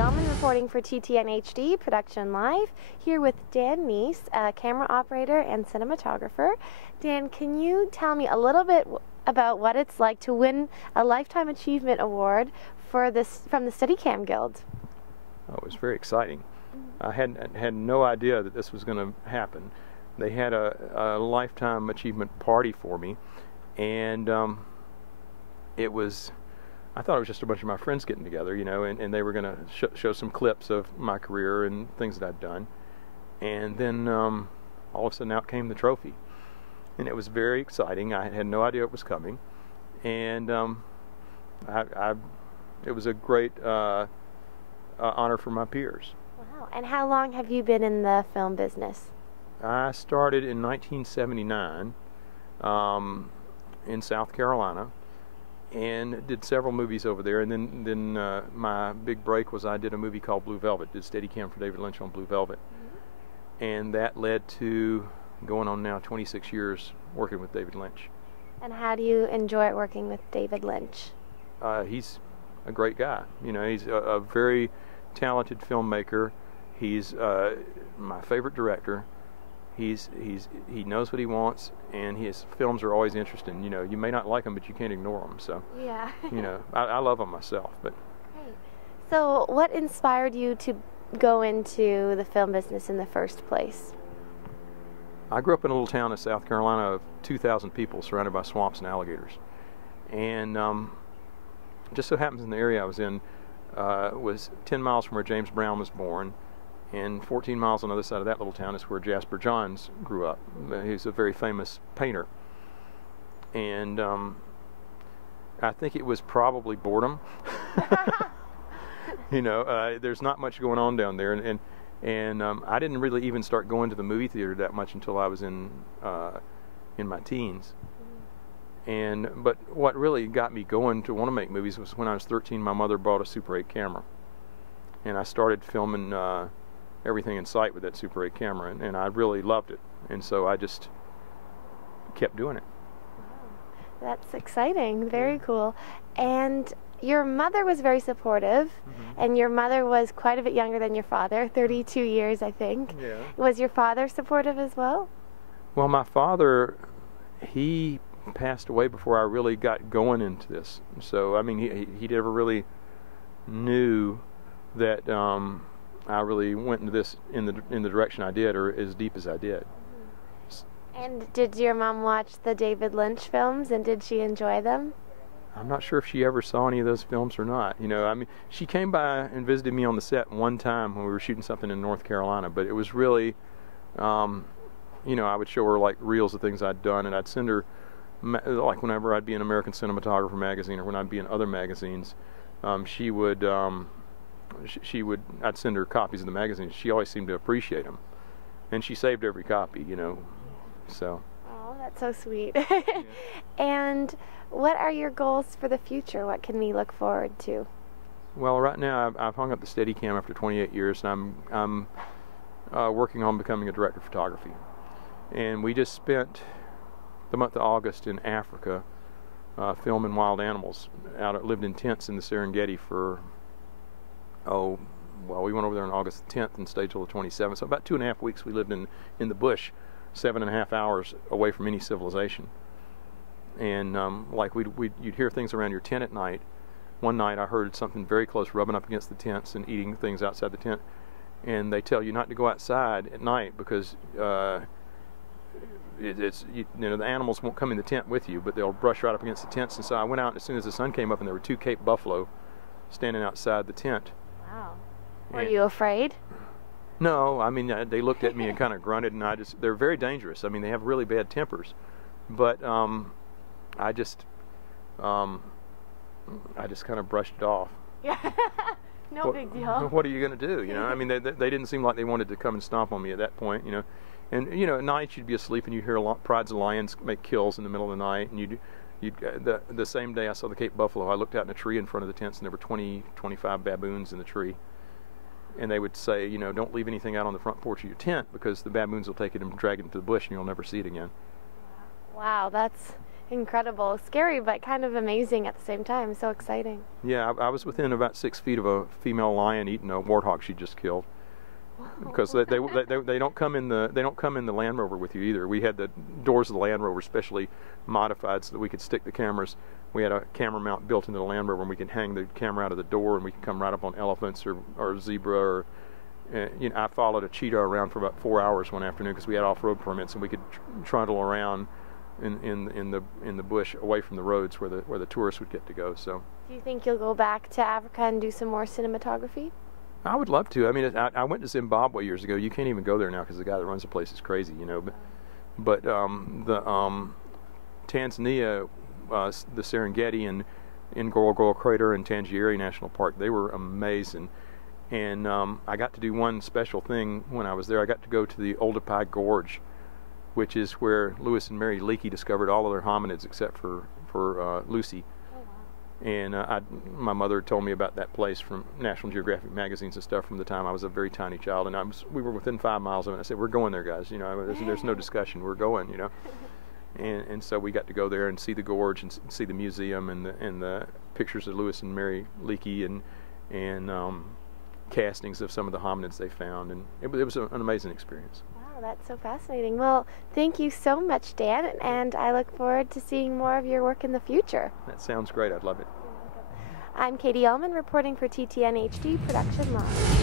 Uhlmann reporting for TTN-HD Production Live, here with Dan Kneice, a camera operator and cinematographer. Dan, can you tell me a little bit about what it's like to win a Lifetime Achievement Award for this from the STEADICAM Guild? Oh, it was very exciting. I had no idea that this was going to happen. They had a Lifetime Achievement party for me, and I thought it was just a bunch of my friends getting together, you know, and they were going to show some clips of my career and things that I'd done. And then all of a sudden out came the trophy. And it was very exciting. I had no idea it was coming. And it was a great honor for my peers. Wow. And how long have you been in the film business? I started in 1979 in South Carolina, and did several movies over there. And then my big break was I did a movie called Blue Velvet, did Steadicam for David Lynch on Blue Velvet. And that led to going on now 26 years working with David Lynch. And how do you enjoy working with David Lynch? He's a great guy. You know, he's a very talented filmmaker. He's my favorite director. He knows what he wants, and his films are always interesting. You know, you may not like them, but you can't ignore them. So yeah, you know, I love them myself. But right. So, what inspired you to go into the film business in the first place? I grew up in a little town in South Carolina of 2,000 people, surrounded by swamps and alligators, and just so happens in the area I was in was 10 miles from where James Brown was born. And 14 miles on the other side of that little town is where Jasper Johns grew up. He's a very famous painter. And I think it was probably boredom. You know, there's not much going on down there. And I didn't really even start going to the movie theater that much until I was in my teens. But what really got me going to want to make movies was when I was 13, my mother bought a Super 8 camera. And I started filming everything in sight with that Super 8 camera, and I really loved it, and so I just kept doing it. Wow. That's exciting. Very cool. And your mother was very supportive, and your mother was quite a bit younger than your father, 32 years I think. Yeah. Was your father supportive as well? Well, my father, he passed away before I really got going into this, so I mean he never really knew that I really went into this in the direction I did, or as deep as I did. And did your mom watch the David Lynch films, and did she enjoy them? I'm not sure if she ever saw any of those films or not. You know, I mean, she came by and visited me on the set one time when we were shooting something in North Carolina, but it was really, you know, I would show her like reels of things I'd done, and I'd send her, like whenever I'd be in American Cinematographer magazine or when I'd be in other magazines, I'd send her copies of the magazines. She always seemed to appreciate them, and she saved every copy, you know, so. Oh, that's so sweet. Yeah. And what are your goals for the future? What can we look forward to? Well, right now I've hung up the Steadicam after 28 years, and I'm working on becoming a director of photography. And we just spent the month of August in Africa filming wild animals. Lived in tents in the Serengeti for, oh, well, we went over there on August 10th and stayed till the 27th. So about 2.5 weeks we lived in the bush, 7.5 hours away from any civilization. And like you'd hear things around your tent at night. One night I heard something very close rubbing up against the tents and eating things outside the tent. And they tell you not to go outside at night because you know, the animals won't come in the tent with you, but they'll brush right up against the tents. And so I went out, and as soon as the sun came up, and there were 2 Cape buffalo standing outside the tent. Wow. Were you afraid? No, I mean, they looked at me and kind of grunted, and they're very dangerous. I mean, they have really bad tempers. But I just kind of brushed it off. Yeah. No big deal. What are you going to do? You know, I mean, they didn't seem like they wanted to come and stomp on me at that point, you know. And, you know, at night you'd be asleep and you'd hear prides of lions make kills in the middle of the night, and the same day I saw the Cape buffalo, I looked out in a tree in front of the tents, and there were 20, 25 baboons in the tree. And they would say, you know, don't leave anything out on the front porch of your tent because the baboons will take it and drag it into the bush and you'll never see it again. Wow, that's Incredible. Scary, but kind of amazing at the same time. So exciting. Yeah, I was within about 6 feet of a female lion eating a warthog she just killed. Because they don't come in the Land Rover with you either. We had the doors of the Land Rover specially modified so that we could stick the cameras. We had a camera mount built into the Land Rover, and we could hang the camera out of the door, and we could come right up on elephants or zebra. Or you know, I followed a cheetah around for about 4 hours one afternoon because we had off-road permits, and we could trundle around in the bush away from the roads where the tourists would get to go. So. Do you think you'll go back to Africa and do some more cinematography? I would love to. I mean, I went to Zimbabwe years ago. You can't even go there now because the guy that runs the place is crazy, you know. But Tanzania, the Serengeti and Ngorongoro Crater and Tangieri National Park, they were amazing. And I got to do one special thing when I was there. I got to go to the Oldupai Gorge, which is where Lewis and Mary Leakey discovered all of their hominids except for Lucy. And my mother told me about that place from National Geographic magazines and stuff from the time I was a very tiny child, and we were within 5 miles of it. I said, "We're going there, guys. You know, there's no discussion. We're going. You know." And so we got to go there and see the gorge and see the museum and the pictures of Lewis and Mary Leakey and castings of some of the hominids they found, and it was an amazing experience. Wow, that's so fascinating. Well, thank you so much, Dan, and I look forward to seeing more of your work in the future. That sounds great. I'd love it. I'm Katie Uhlmann reporting for TTN-HD Production Live.